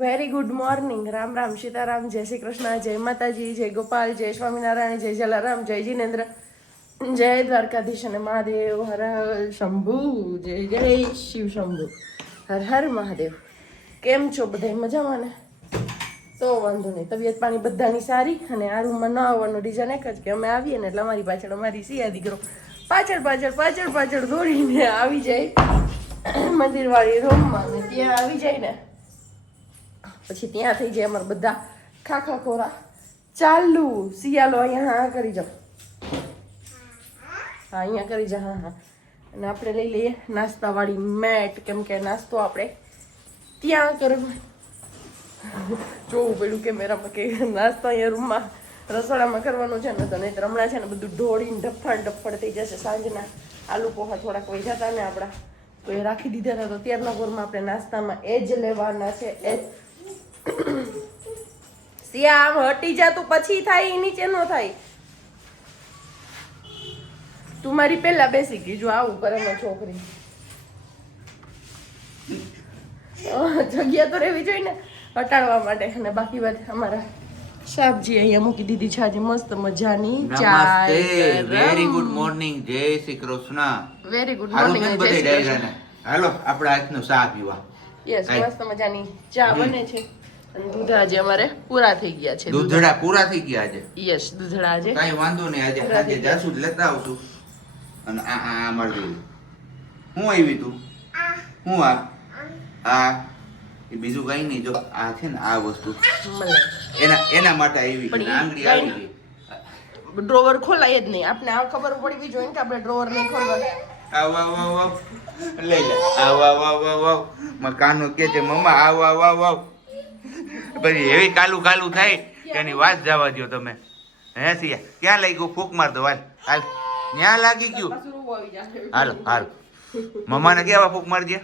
Very good morning. Ram Ram, Sitaram, જય શ્રી કૃષ્ણ, જય માતાજી, જય ગોપાલ, જય સ્વામિનારાયણ, જય જલારામ, જય જીનેન્દ્ર, જય દ્વારકાધીશ અને મહાદેવ. હર હર શંભુ, જય જય શિવ શંભુ, હર હર મહાદેવ. કેમ છો બધા? મજામાં ને? તો વાંધો નહીં, તબિયત પાણી બધાની સારી. અને આ રૂમમાં ન આવવાનું રીઝન એક જ કે અમે આવીએ ને એટલે અમારી પાછળ અમારી સિયા દીકરો પાછળ પાછળ પાછળ પાછળ દોડીને આવી જાય મંદિરવાળી રૂમમાં. ને ત્યાં આવી જાય ને પછી ત્યાં થઈ જાય અમારે બધા ખાખા ખોરા ચાલુ. શિયાળો અહીંયા હા કરી જાઓ, હા અહીંયા કરી જા, હા હા. અને આપણે લઈ લઈએ નાસ્તાવાળી મેટ, કેમ કે નાસ્તો આપણે ત્યાં કરવા જોવું પડ્યું કેમેરામાં કે નાસ્તો અહીંયા રૂમમાં રસોડામાં કરવાનું છે ને, તો નહીં હમણાં છે ને બધું ઢોળીને ડફણ થઈ જશે. સાંજના આલુ પોહા થોડાક વહી જતા ને આપણા, તો એ રાખી દીધા હતા. તો ત્યારના ઘરમાં આપણે નાસ્તામાં એ જ લેવાના છે. એ સિયા આમ હટી જા, તું પછી થાય, નીચે નો થાય. તું મારી પેલા બેસી ગઈ, જો આવું કરે ને છોકરી. જગ્યા તો રહેવી જોઈએ ને હટાડવા માટે. અને બાકી વાત અમારા સાહેબજી અહીંયા મૂકી દીધી છે આજે મસ્ત મજાની ચાય. Very good morning, Jai Shri Krishna. Very good morning. હાલો આપણે આજનું ચા પીવા. યસ, મસ્ત મજાની ચા બને છે. અને દૂધ આજે અમારે પૂરા થઈ ગયા છે. દૂધડા પૂરા થઈ ગયા આજે. યસ, દૂધડા આજે કઈ વાંધો નહીં, આજે સાંજે જાસુ જ લેતા આવશું. અને આ મારી હું આવી તું હું આ એ બીજું કઈ નહીં, જો આ છે ને આ વસ્તુ એના માટે આવી છે. આંગળી આવી ગઈ, ડ્રોવર ખોલાય જ નહીં. આપણે આ ખબર પડવી જોઈએ કે આપણે ડ્રોવર નહીં ખોલવા. આવ આવ આવ આવ લઈ લે, આવ આવ આવ આવ આવ. મકાનો કે છે મમ્મા આવ આવ આવ આવ. પછી એવી કાલું કાલું થાય કે એની વાત જવા દો તમે. હે સિયા ક્યાં લઈ ગયું? ફૂક માર દો, હાલ હાલ. ત્યાં લાગી ગયું, હાલ હાલ. મમ્માને કેવા ફૂક મારી દે?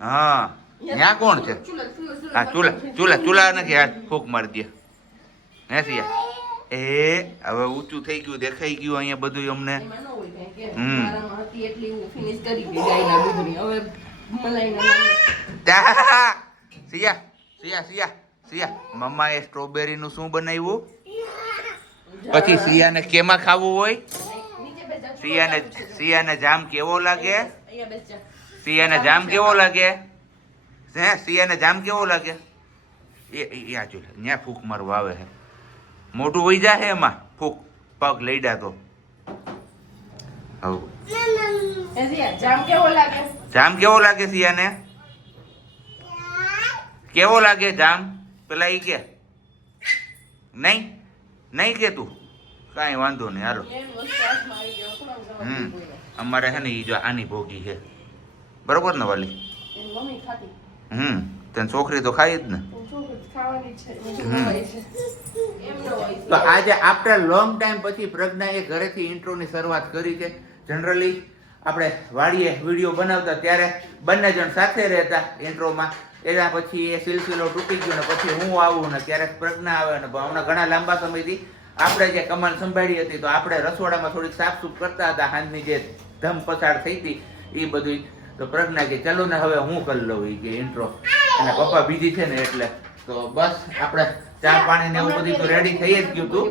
હા, ત્યાં કોણ છે? હા, ચૂલા નથી, હાલ ફૂક મારી દે. હે સિયા એ હવે ઊંચું થઈ ગયું, દેખાઈ ગયું અહીંયા બધું અમને. સિયા સિયા સિયા સિયા મમ્માએ સ્ટ્રોબેરી નું શું બનાવ્યું? પછી સિયાને કેમાં ખાવું હોય? સિયાને જામ કેવો લાગે? સિયાને જામ કેવો લાગે? હે સિયાને જામ કેવો લાગે? એ આ જો ત્યાં ફૂક મારવા આવે છે. મોટું વહી જાય એમાં ફૂક પગ લઈ ડા તો. જામ કેવો લાગે સિયાને? કેવો લાગે જામ? પેલા ઈ કે નહીં નહીં કે તું કાંઈ વાંધો નહીં, હાલો. અમારે છે ને ઈ જો આની ભોગી છે, બરોબર ને વાલી? તને છોકરી તો ખાઈ જ ને. તો આજે આફ્ટર લોંગ ટાઈમ પછી પ્રજ્ઞાએ ઘરેથી ઇન્ટ્રોની શરૂઆત કરી છે. જનરલી આપણે વાડીએ વિડીયો બનાવતા ત્યારે બંને જણ સાથે રહેતા ઇન્ટ્રોમાં. એના પછી એ સિલસિલો તૂટી ગયો ને પછી હું આવું ને ક્યારેક પ્રજ્ઞા આવે ને. હમણાં ઘણા લાંબા સમયથી આપણે જે કમાન સંભાળી હતી તો આપણે રસોડામાં થોડીક સાફસૂફ કરતા હતા. હાંજની જે ધમ પસાર થઈ હતી એ બધું. તો પ્રજ્ઞા કે ચલો ને હવે હું કરી લઉં કે ઇન્ટ્રો, અને પપ્પા બીજી છે ને એટલે. તો બસ આપણે ચા પાણી ને એવું બધું તો રેડી થઈ જ ગયું હતું.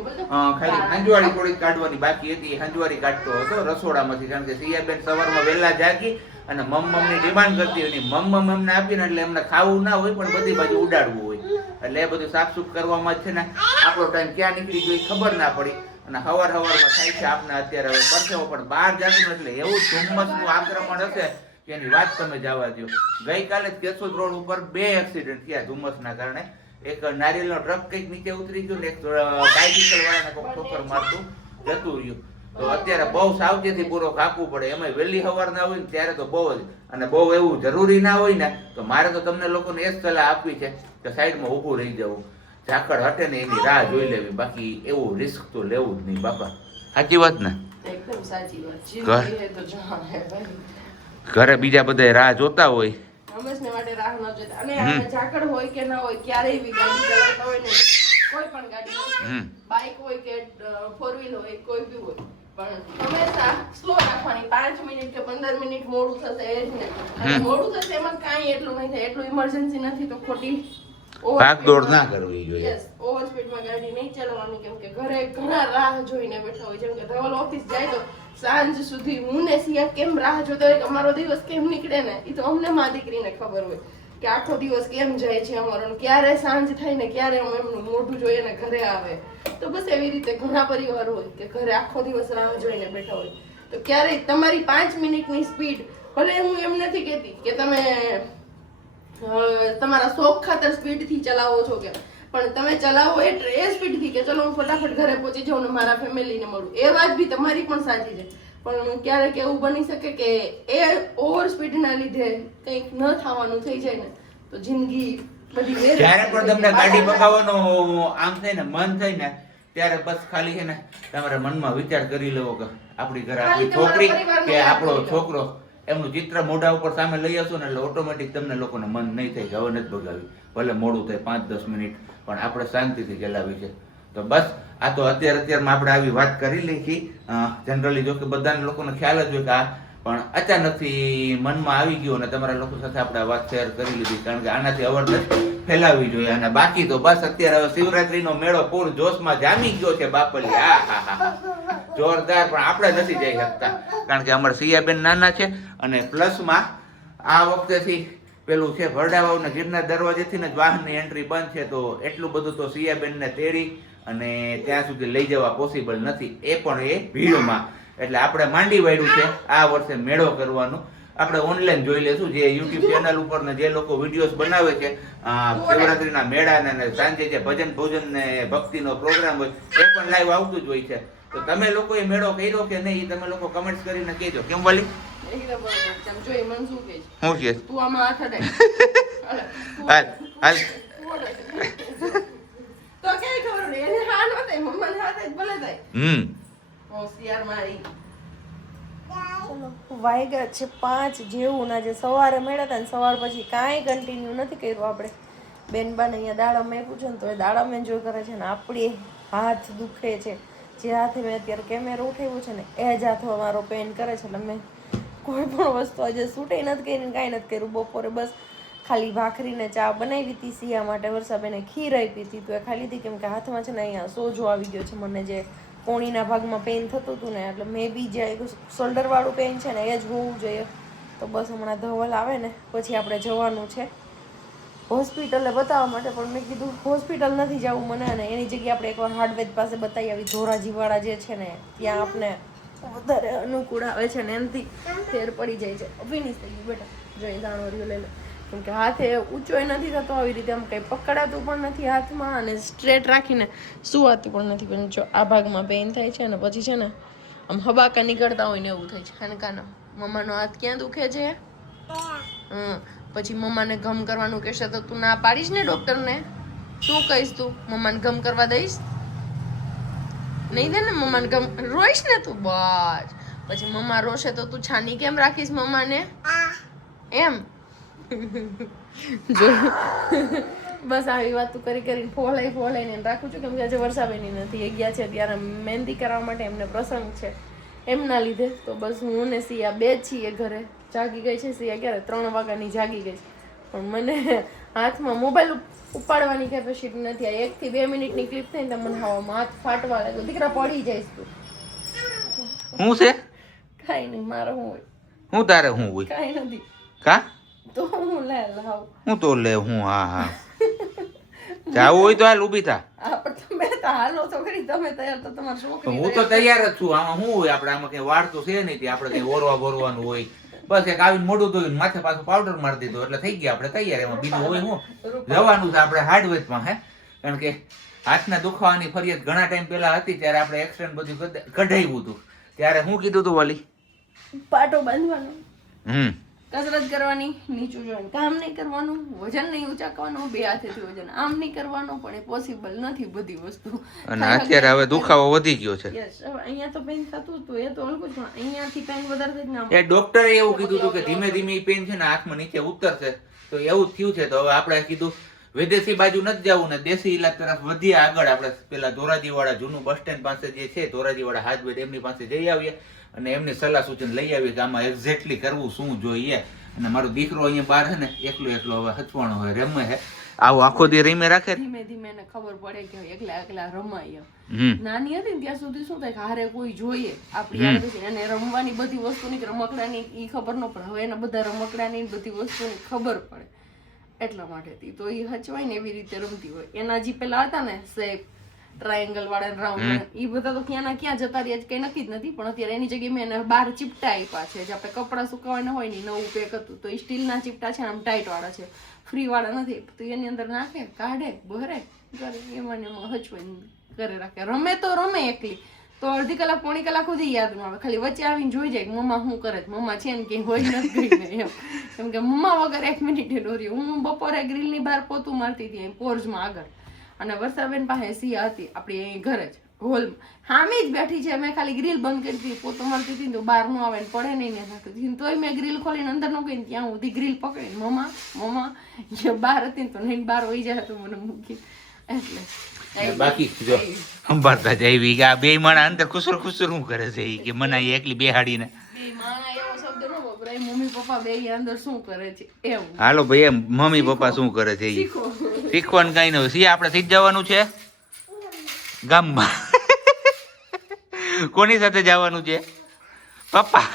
ખાલી હંજવાળી થોડીક કાઢવાની બાકી હતી, હંજવાળી કાઢતો હતો રસોડામાંથી. કારણ કે સિયાબેન સવારમાં વહેલા જાગી અને મમ્મની ડિમાન્ડ કરતી હતી. મમ્મ એમને આપીને એટલે એમને ખાવું ના હોય પણ બધી બાજુ ઉડાડવું હોય. એટલે એ બધું સાફસૂફ કરવામાં જ છે ને આપણો ટાઈમ ક્યાં નીકળી ગયો ખબર ના પડી. અને હવારમાં થાય છે આપણે અત્યારે હવે પરસેવો પણ બહાર જાતું એટલે એવું ધુમ્મસનું આક્રમણ હશે કે એની વાત તમે જવા દો. ગઈકાલે જ કેશોદ રોડ ઉપર 2 એક્સિડન્ટ થયા ધુમ્મસના કારણે. એક નારિયેલનો ટ્રક કંઈક નીચે ઉતરી ગયો ને એક બાઇસિકલ વાળાને કોઈક ઠોકર મારતું જતું રહ્યું. તો અત્યારે બહુ સાવચેતી પૂર્વક આપવું પડે. એમાં વહેલી સવાર ના હોય ને ત્યારે તો બહુ જ, અને બહુ એવું જરૂરી ના હોય ને તો મારે તો તમને લોકોને એ જ સલાહ આપવી છે કે સાઈડમાં ઊભું રહી જવું. ઝાકળ હટે ને એની રાહ જોઈ લેવી, બાકી એવું રિસ્ક તો લેવું જ નહીં બાપા. સાચી વાત ને? એકદમ સાચી વાત. ઘરે બીજા બધા રાહ જોતા હોય, રમેશને માટે રાહ ન જોતા. અને ઝાકળ હોય કે ના હોય, ક્યારેય બી ગાડી ચલાવતા હોય ને, કોઈ પણ ગાડી, બાઇક હોય કે 4 વ્હીલ હોય, કોઈ બી હોય, પણ હંમેશા સ્લો રાખવાની. 5 મિનિટ કે 15 મિનિટ મોડું થશે એ જ ને. મોડું થશે એમાં કાંઈ એટલું નહીં થાય. એટલું ઇમરજન્સી નથી તો ખોટી ભાગદોડ ના કરવી જોઈએ. યસ, ઓવર સ્પીડમાં ગાડી નહીં ચલાવવાની, કેમ કે ઘરે ઘણા રાહ જોઈને બેઠા હોય. જેમ કે ધવલ ઓફિસ જાય તો સાંજ સુધી હું ને સિયા કેમ રાહ જોતા હોય કે અમારો દિવસ કેમ નીકળે ને, એ તો અમને માં દીકરીને ખબર હોય કે આખો દિવસ કેમ જાય છે અમારો, ક્યારે સાંજ થાય ને ક્યારે અમે એમનું મોઢું જોઈએ ને ઘરે આવે. તો બસ એવી રીતે ઘણા પરિવાર હોય કે ઘરે આખો દિવસ રાહ જોઈને બેઠા હોય. તો ક્યારેય તમારી 5 મિનિટની સ્પીડ, ભલે હું એમ નથી કહેતી કે તમે તમારા શોખ ખાતર સ્પીડ થી ચલાવો છો કે, પણ તમે ચલાવો એ સ્પીડ થી કે ચલો હું ફટાફટ ઘરે પહોંચી જાઉં ને મારા ફેમિલીને મળું, એ વાત બી તમારી પણ સાચી છે. પણ ક્યારેક એવું બની શકે કે એ ઓવર સ્પીડ ના લીધે કંઈક ન થવાનું થઈ જાય ને, તો જિંદગી બધી જ્યારે પણ તમને ગાડી પકાવવાનો આમ થાય ને મન થાય ને, ત્યારે બસ ખાલી છે ને તમારા મનમાં વિચાર કરી લેવો કે આપણી ઘરે આપણી છોકરી કે આપણો છોકરો, એમનું ચિત્ર મોઢા ઉપર સામે લઈ આવશો ને એટલે ઓટોમેટિક તમને લોકોને મન નહીં થાય કે હવે નથી ભગાવી, ભલે મોડું થાય 5-10 મિનિટ, પણ આપણે શાંતિથી ચલાવી છે. તો બસ આ તો અત્યારમાં આપણે આવી વાત કરી લીધી. જનરલી જો કે બધાને લોકોને ખ્યાલ જ હોય કે આ પણ અચાનકથી મનમાં આવી ગયો અને તમારા લોકો સાથે આપણે આ વાત શેર કરી લીધી, કારણ કે આનાથી અવેરનેસ ફેલાવવી જોઈએ. અને બાકી તો બસ અત્યારે હવે શિવરાત્રીનો મેળો પૂર જોશમાં જામી ગયો છે બાપલી. હા જોરદાર, પણ આપણે નથી જઈ શકતા કારણ કે અમારા સિયાબેન નાના છે, અને પ્લસમાં આ વખતેથી પેલું છે ભરડાવાવના ગિરનાર દરવાજેથી જ વાહનની એન્ટ્રી બંધ છે, તો એટલું બધું તો સિયાબેનને તેડી અને ત્યાં સુધી લઈ જવા પોસિબલ નથી, એ પણ એ ભીડમાં. એટલે આપણે માંડી વાળ્યું છે આ વર્ષે મેળો કરવાનું. આપણે ઓનલાઈન જોઈ લેશું, જે યુટ્યુબ ચેનલ ઉપર ને જે લોકો વિડીયોઝ બનાવે છે શિવરાત્રીના મેળાને ને સાંજે જે ભજન ભોજન ને ભક્તિનો પ્રોગ્રામ હોય એ પણ લાઈવ આવતું જ હોય છે. તો તમે લોકો એ મેળો કર્યો કે નહીં, તમે લોકો કમેન્ટ્સ કરીને કહેજો. કેમ વાલી? હું કે તું આમાં હાથ અડાય હાલ તો કઈ ખબર નહીં, એને હા ન થાય, મમ્માને હાથ જ ભલે થાય. હોશિયાર મારી. ચલો વાગ્યા છે 5 જેવું ના, જે સવારે મળ્યા હતા ને સવાર પછી કાંઈ કન્ટિન્યુ નથી કર્યું આપણે. બેનબાને અહીંયા દાડા મેં છે ને તો એ દાડા મેં જો કરે છે ને આપણી હાથ દુખે છે. જે હાથે મેં અત્યારે કેમેરો ઉઠાવ્યો છે ને એ જ હાથો અમારો પેન કરે છે. એટલે મેં કોઈ પણ વસ્તુ આજે શૂટે નથી કરી, કાંઈ નથી કર્યું. બપોરે બસ ખાલી ભાખરીને ચા બનાવી હતી સિયા માટે, વર્ષાબેને ખીર આપી હતી તો એ ખાલી હતી, કેમ કે હાથમાં છે ને અહીંયા સોજો આવી ગયો છે મને, જે કોણીના ભાગમાં પેન થતું હતું ને, એટલે મે બી જે શોલ્ડર વાળું પેન છે ને એ જ હોવું જોઈએ. તો બસ હમણાં ધવલ આવે ને પછી આપણે જવાનું છે હોસ્પિટલે બતાવવા માટે, પણ મેં કીધું હોસ્પિટલ નથી જવું મને, અને એની જગ્યાએ આપણે એકવાર હાર્ડવેજ પાસે બતાવી આવી, ધોરાજીવાળા જે છે ને ત્યાં આપણે વધારે અનુકૂળ આવે છે ને એનાથી ફેર પડી જાય છે. ફિનિશ થઈ ગયું બેટા, જોઈ દાણોરીઓ લઈ લે, કેમ કે હાથે ઊંચો નથી થતો, આવી રીતે આમ કંઈ પકડાતું પણ નથી હાથમાં, અને સ્ટ્રેટ રાખીને સુવાતું પણ નથી. પણ જો આ ભાગમાં પેઇન થાય છે ને પછી છે ને આમ હબાકા નીકળતા હોય ને એવું થાય છે. હાનકાનો મમ્માનો હાથ ક્યાં દુખે છે? પછી મમ્માને ગમ કરવાનું કહેશે તો તું ના પાડીશ ને ડોક્ટરને? શું કહીશ તું? મમ્માને ગમ કરવા દઈશ? નહીં દે ને મમ્માને ગમ, રોઈશ ને તું? બસ પછી મમ્મા રોશે તો તું છાની કેમ રાખીશ મમ્માને? એમ જો બસ આવી વાતો કરીને ફોલાઈને રાખું છું, કેમ કે આજે વર્ષાબેની નથી, એ ગયા છે ત્યારે મહેંદી કરવા માટે, એમને પ્રસંગ છે એમના લીધે. તો બસ હું ને સિયા બે જ છીએ ઘરે. જાગી ગઈ છે સિયા ક્યારે 3 વાગ્યાની જાગી ગઈ છે, પણ મને હાથમાં મોબાઈલ ઉપાડવાની કેપેસિટી નથી. આ 1 થી 2 મિનિટની ક્લિપ થઈ ને મને હવામાં હાથ ફાટવા લાગ્યો. દીકરા પડી જઈશ તું. હું છે કાંઈ નહીં, મારે હું હોય? હું તારે હું હોય? કાંઈ નથી. કા તો હું લે લાવ, હું તો લે હું. હા જાવું હોય તો હાલ ઊભી થા. તમે તો હાલો તો ખરી, તમે તૈયાર તો તમારી છોકરી. હું તો તૈયાર જ છું. આમાં શું હોય આપણે, આમાં કઈ વાળ તો છે નહીં, આપણે કઈ ઓરવા બોરવાનું હોય. બસ એક આવીને મોઢું ધોઈને માથે પાછું પાવડર મારી દીધો એટલે થઈ ગયા આપણે તૈયાર. એમાં બીજું હોય હું? જવાનું છે આપણે હાર્ડવેજમાં. કારણ કે હાથના દુખાવાની ફરિયાદ ઘણા ટાઈમ પહેલા હતી, ત્યારે આપણે એક્સટેન્ડ બધું કઢાવ્યું હતું. ત્યારે હું કીધું તું વાલી? પાટો બાંધવાનો, કસરત કરવાની, નીચું જોઈને કામ નહીં કરવાનું, વજન નહીં ઉંચાકવાનું, 2 હાથેથી વજન આમ નહીં કરવાનું, પણ એ પોસિબલ નથી બધી વસ્તુ. અને અત્યારે હવે દુખાવો વધી ગયો છે. યસ, હવે અહીંયા તો પેન થતું હતું એ તો અલગ, પણ અહીંયાથી પેન વધારે થઈ ને એ ડોક્ટરે એવું કીધું હતું કે ધીમે ધીમે પેન છે ને હાથમાં નીચે ઉતરશે. તો એવું થયું છે. તો હવે આપણે કીધું વિદેશી બાજુ નથી જવું ને દેશી ઈલાજ તરફ વધીએ આગળ. આપણે પેલા ધોરાજી વાળા જૂનું બસ સ્ટેન્ડ પાસે જે છે ધોરાજી વાળા હાર્ડવેર, એમની પાસે જઈ આવીએ અને એમની સલાહ સૂચન લઈ આવીએ કે આમાં એક્ઝેક્ટલી કરવું શું જોઈએ. અને મારો દીકરો અહીંયા બહાર છે ને એકલો હવે હચવાણો હોય રમે છે, આવું આખો દી રહીમે રાખે ધીમે ધીમે એને ખબર પડે કે એકલા એકલા રમાય એમ. હમ નાની હતી ને ત્યાં સુધી શું થાય કે હારે કોઈ જોઈએ આપણી હારે એને રમવાની બધી વસ્તુની રમકડાની ઈ ખબર ન પડે. હવે એના બધા રમકડાની બધી વસ્તુની ખબર પડે એટલા માટેથી તો ઈ હચવાય ને એવી રીતે રમતી હોય. એના જે પેલા હતા ને શેપ ટ્રાયેંગલ વાળા રાઉન્ડ ઈ બધા તો ક્યાંના ક્યાં જતા રહ્યા કઈ નક્કી જ નથી. પણ અત્યારે એની જગ્યાએ મેં એને 12 ચીપટા આપ્યા છે જે આપણે કપડાં સુકવવાના હોય ને નવું પેક હતું તો એ સ્ટીલના ચીપટા છે આમ ટાઈટ વાળા છે, ફ્રી વાળા નથી. તો એની અંદર નાખે કાઢે ભરે કરે એમાં ને એમાં હચવાય કરે રાખે. રમે તો રમે એકલી તો અડધી કલાક પોણી કલાક સુધી યાદ ન આવે. ખાલી વચ્ચે આવીને જોઈ જાય કે મમ્મા શું કરે છે, મમ્મા છે ને કે હોય નથી ગઈ એમ. કેમ કે મમ્મા વગર 1 મિનિટ નો રહ્યો. હું બપોરે ગ્રીલ ની બહાર પોતું મારતી હતી પોર્જમાં આગળ અને વર્ષાબેન પાસે સિયા હતી આપણી અહીં ઘરે જ હોલમાં હામી જ બેઠી છે. મેં ખાલી ગ્રીલ બંધ કરી હતી પોતું મારતી હતી તો બહાર નો આવે ને પડે નહીં ને નાખતી તોય મેં ગ્રીલ ખોલીને અંદર નો ગઈ ત્યાં સુધી ગ્રીલ પકડીને મમ્મા મમ્મા એ બહાર હતી ને તો નહીં બહાર વહી જાય તો મને મૂકી એટલે બાકી જો સંભાળતા જાય કે આ બે માણા અંદર ખુસર ખુસર શું કરે છે ઈ કે મને એકલી બેહાડીને બે માણા એવો શબ્દ ન વપરાય. મમ્મી પપ્પા બે અંદર શું કરે છે એવું. હાલો ભાઈ એમ મમ્મી પપ્પા શું કરે છે ઈ શીખવાનું કઈ ન હોય. સી આપણે શીખ જવાનું છે ગામમાં. કોની સાથે જવાનું છે? પપ્પા.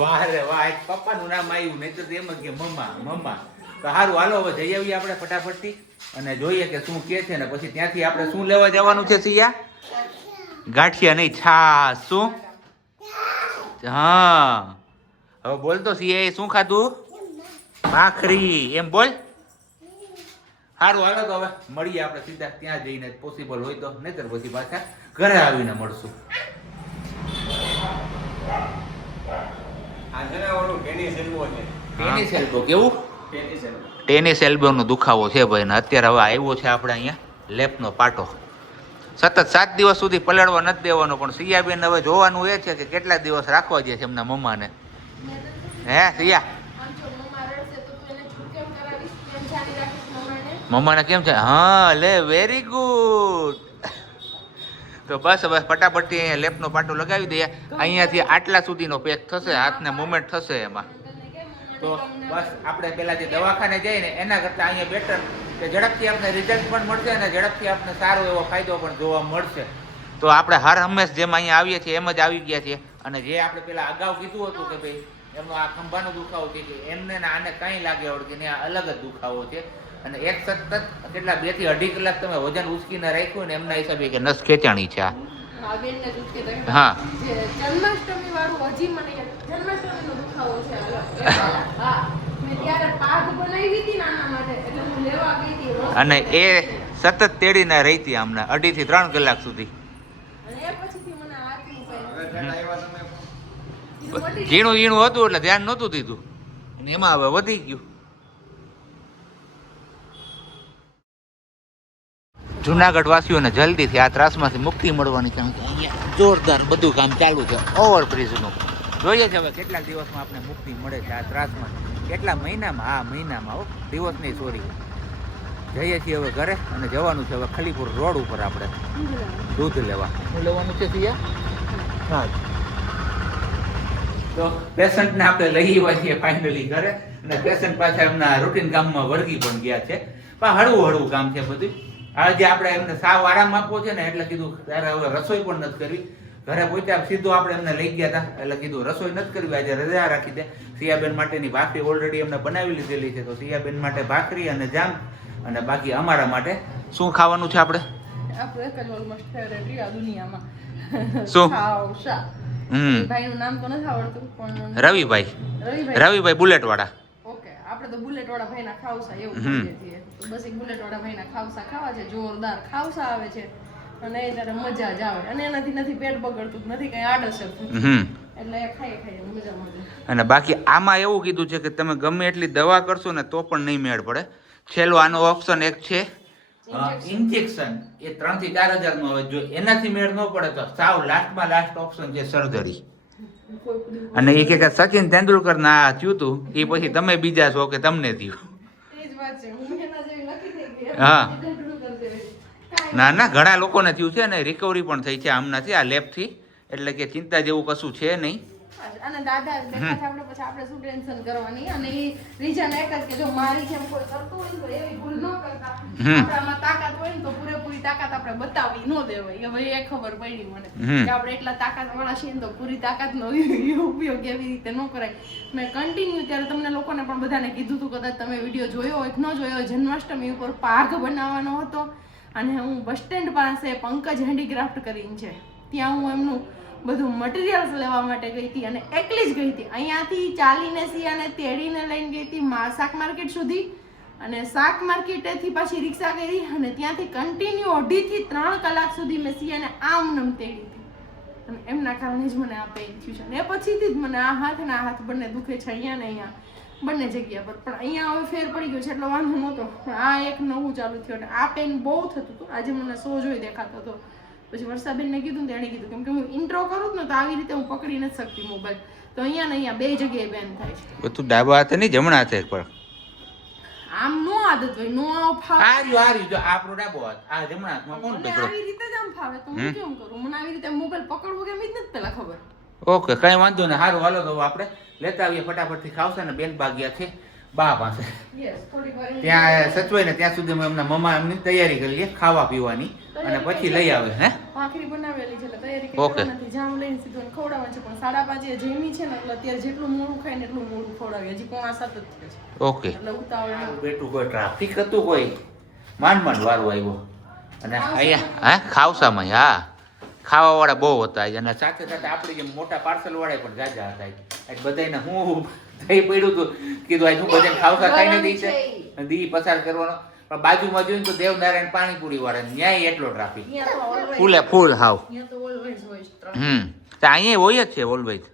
વાહ રે વાહ, પપ્પાનું નામ આવ્યું નહીં તો એમ જ કે મમ્મા મમ્મા. તો સારું હાલો હવે જઈ આવીએ આપણે ફટાફટથી અને જોઈએ કે શું કે છે ને પછી ત્યાંથી આપણે શું લેવા જવાનું છે સિયા? ગાંઠિયા નહીં છાશ. શું? હા હવે બોલ તો સિયા શું ખાધું? ભાખરી. એમ બોલ. સારું હાલો તો હવે મળીએ આપણે સીધા ત્યાં જઈને પોસિબલ હોય તો, નહીતર પછી પાછા ઘરે આવીને મળશું. ટેનિસ એલ્બો કેવું? ટેનિસ એલ્બો નો દુખાવો છે ભાઈ ને અત્યારે હવે આવ્યો છે આપણે અહીંયા લેપનો પાટો. સતત 7 દિવસ સુધી પલળવા નથી દેવાનો પણ સિયાબેન હવે જોવાનું એ છે કે કેટલા દિવસ રાખવા દે છે એમના મમ્માને. હે સિયા મમ્માને કેમ છે? હા લે વેરી ગુડ. તો બસ હવે ફટાફટથી અહીંયા લેપનો પાટો લગાવી દઈએ. અહીંયાથી આટલા સુધીનો પેક થશે, હાથને મુવમેન્ટ થશે એમાં. તો બસ આપણે પેલા જે દવાખાને જઈએ ને એના કરતાં અહીંયા બેટર કે ઝડપથી આપણે રિઝલ્ટ પણ મળશે અને ઝડપથી આપણે સારો એવો ફાયદો પણ જોવા મળશે. તો આપણે હર હંમેશ જેમ અહીંયા આવીએ છીએ એમ જ આવી ગયા છીએ. અને જે આપણે પેલા અગાઉ કીધું હતું કે ભાઈ એમનો આ ખંભાનો દુખાવો છે કે એમને ને આને કાંઈ લાગે આવડે કે આ અલગ જ દુખાવો છે. અને એક સતત કેટલા 2 થી 2.5 કલાક તમે વજન ઉચકીને રાખ્યું ને એમના હિસાબે કે નસ ખેંચાણી છે. હા જન્માષ્ટમી વાળું હજી મને જન્માષ્ટમીનો દુખાવો છે. હા મેં ત્યારે પાક બનાવી હતી નાના માટે એટલે હું લેવા ગઈ હતી અને એ સતત તેડીને રહી હતી આમને 2.5 થી 3 કલાક સુધી. અને એ પછીથી મને હાથનું ઝીણું ઝીણું હતું એટલે ધ્યાન નહોતું દીધું એમાં હવે વધી ગયું. જુનાગઢ વાસીઓને જલ્દીથી આ ત્રાસમાંથી મુક્તિ મળવાની છે. અહીંયા જોરદાર બધું કામ ચાલુ છે ઓવરબ્રિજનું. જોઈએ છે હવે કેટલા દિવસમાં આપણે મુક્તિ મળે છે આ ત્રાસમાં. કેટલા મહિનામાં? આ મહિનામાં દિવસ નહીં સોરી. જઈએ છીએ હવે ઘરે અને જવાનું છે હવે ખલીપુર રોડ ઉપર આપણે દૂધ લેવા. શું લેવાનું છે સિયા? હા તો પેશન્ટને આપણે લઈ આવ્યા છીએ ફાઇનલી ઘરે અને પેશન્ટ પાછા એમના રૂટીન કામમાં વળગી પણ ગયા છે. પણ હળવું હળવું કામ છે બધું. આજે આપણે એમને સાવ આરામ આપવો છે ને એટલે કીધું ત્યારે હવે રસોઈ પણ નથી કરવી. ઘરે પહોંચ્યા સીધું આપણે એમને લઈ ગયા હતા એટલે કીધું રસોઈ નથી કરવી, આજે રજા રાખી દે. સિયાબેન માટેની ભાખરી ઓલરેડી એમને બનાવી લીધેલી છે તો સિયાબેન માટે ભાખરી અને જામ અને બાકી અમારા માટે શું ખાવાનું છે આપણે? શું? ભાઈનું નામ તો નથી આવડતું પણ રવિભાઈ બુલેટ વાળા. ઓકે આપણે તો બુલેટ વાળા ભાઈના ખાવસા એવું કહીએ છીએ. તો બસ એક બુલેટ વાળા ભાઈના ખાવસા ખાવા છે. જોરદાર ખાવસા આવે છે અને એ ત્યારે મજા જ આવે અને એનાથી નથી પેટ બગડતું, નથી કઈ આડઅસર થતી એટલે ખાઈએ મજા મજા. અને બાકી આમાં એવું કીધું છે કે તમે ગમે એટલી દવા કરશો ને તો પણ નહીં મેળ પડે. છેલ્લો આનો ઓપ્શન એક છે ઇન્જેક્શન. એ 3 થી 4 હજાર નો આવે. જો એનાથી મેળ ન પડે તો સાવ લાસ્ટમાં લાસ્ટ ઓપ્શન છે સર્જરી. અને એ કે સચિન તેંડુલકર ના થયું તું એ પછી તમે બીજા છો કે તમને થયું. હા ના ના ઘણા લોકોને થયું છે અને રિકવરી પણ થઈ છે આમનાથી આ લેબથી એટલે કે ચિંતા જેવું કશું છે નહીં. અને દાદા દેખાશે આપણે પછી આપણે શું ટેન્શન કરવાની. અને એ રીઝન એક જ કે જો મારી જેમ કોઈ કરતું હોય ને તો એવી ભૂલ ન કરતા. આપણામાં તાકાત હોય ને તો પૂરેપૂરી તાકાત આપણે બતાવી ન દેવાય. હવે એ ખબર પડી મને કે આપણે એટલા તાકાત વાળા છીએ ને તો પૂરી તાકાતનો ઉપયોગ એવી રીતે ન કરાય. મેં કન્ટિન્યુ ત્યારે તમને લોકોને પણ બધાને કીધું હતું, કદાચ તમે વિડીયો જોયો હોય કે ન જોયો હોય, જન્માષ્ટમી ઉપર પાઘ બનાવવાનો હતો અને હું બસ સ્ટેન્ડ પાસે પંકજ હેન્ડીક્રાફ્ટ કરીને છે ત્યાં હું એમનું બધું મટીરિયલ્સ લેવા માટે ગઈ હતી અને એકલી જ ગઈ હતી. અહીંયાથી ચાલીને સિયાને તેડીને લઈને ગઈ હતી શાક માર્કેટ સુધી અને શાક માર્કેટેથી પાછી રિક્ષા કરી અને ત્યાંથી કન્ટિન્યુ 2.5 થી 3 કલાક સુધી મેં સિયાને આમ તેડી હતી અને એમના કારણે જ મને આ પેઇન થયું છે. ને પછીથી જ મને આ હાથ ને આ હાથ બંને દુખે છે અહીંયા ને અહીંયા બંને જગ્યા પર. પણ અહીંયા હવે ફેર પડી ગયો છે એટલો વાંધો નહોતો. આ એક નવું ચાલુ થયું અને આ પેન બહુ થતું હતું. આજે મને સોજો દેખાતો હતો. પછી વર્ષાબેનને કીધું ને એણે કીધું કેમ કે હું ઇન્ટ્રો કરું ને તો આવી રીતે હું પકડી નથી શકતી મોબાઈલ, તો અહીંયા ને અહીંયા બે જગ્યાએ બેન થાય છે. બધું ડાબા હાથે નહીં જમણા હાથે પણ આમ નો આદત હોય, નો ફાવે. આ રહ્યું જો આપણો ડાબો હાથ, આ જમણા હાથમાં કોણ મને પકડો? આવી રીતે જ આમ ફાવે તો હું કેમ કરું? મને આવી રીતે મોબાઈલ પકડવો કેમ જ નથી પેલા ખબર. ઓકે, કઈ વાંધો નહીં. સારું, હાલો તો આપણે લેતા આવીએ ફટાફટથી. ખાવશે ને બેન ભાગ્યા છે બા પાસે, યસ થોડી વાર ત્યાં સચવાય ને ત્યાં સુધી એમના મમ્મા એમની તૈયારી કરી લે ખાવા પીવાની અને પછી લઈ આવે. હે ભાખરી બનાવેલી છે એટલે તૈયારી કરવાની નથી. જામ લઈને સીધું એને ખવડાવવાનું છે પણ 5:30 જમી છે ને એટલે અત્યારે જેટલું મોડું ખાય ને એટલું મોડું ખવડાવીએ. હજી 6:45 જ થયા છે. ઓકે, એટલે ઉતાવળ બેઠું કોઈ ટ્રાફિક હતું કોઈ માંડ વારો આવ્યો અને અહીંયા હા ખાવસામાં હા ખાવા વાળા બહુ હતા અને સાથે સાથે આપણે જેમ મોટા પાર્સલ વાળા પણ જાજા હતા. બધાને હું થઈ પડ્યું હતું, કીધું આજ હું બધાને ખાવસા ખાઈને દઈ છે દી પસાર કરવાનો. પણ બાજુમાં જોયું તો દેવનારાયણ પાણીપુરી વાળા ન્યાય એટલો ટ્રાફિક ફૂલે ફૂલ હાવ. અહીંયા હોય જ છે ઓલવેઝ.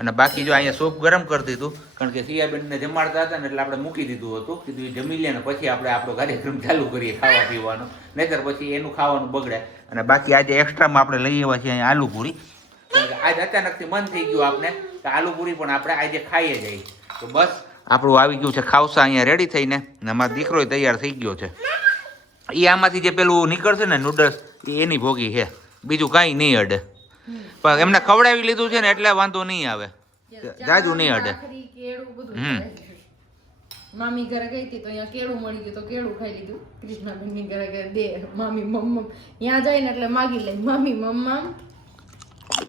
અને બાકી જો અહીંયા સૂપ ગરમ કરી દીધું કારણ કે સિયાબેનને જમાડતા હતા ને એટલે આપણે મૂકી દીધું હતું, કીધું જમી લે ને પછી આપણે આપણો કાર્યક્રમ ચાલુ કરીએ ખાવા પીવાનો, નહીતર પછી એનું ખાવાનું બગડે. અને બાકી આજે એક્સ્ટ્રામાં આપણે લઈ આવ્યા છીએ અહીંયા આલુપુરી. આજે અચાનકથી મન થઈ ગયું આપણે કે આલુપુરી પણ આપણે આજે ખાઈએ જઈએ. તો બસ આપણું આવી ગયું છે ખાવસા અહીંયા રેડી થઈને ને અમારો દીકરો તૈયાર થઈ ગયો છે. એ આમાંથી જે પેલું નીકળશે ને નૂડલ્સ એની ભોગી છે, બીજું કાંઈ નહીં અડે. પણ એમને ખવડાવી લીધું છે ને એટલે વાંધો નહીં આવે, જાજુ નહીં અડે. મામી ઘરે ગઈ હતી તો અહીંયા કેળું મળી ગયું તો કેળું ખાઈ લીધું. કૃષ્ણાબેનની ઘરે બે મામી મમ્મ ત્યાં જાય ને એટલે માગી લે મામી મમ્મા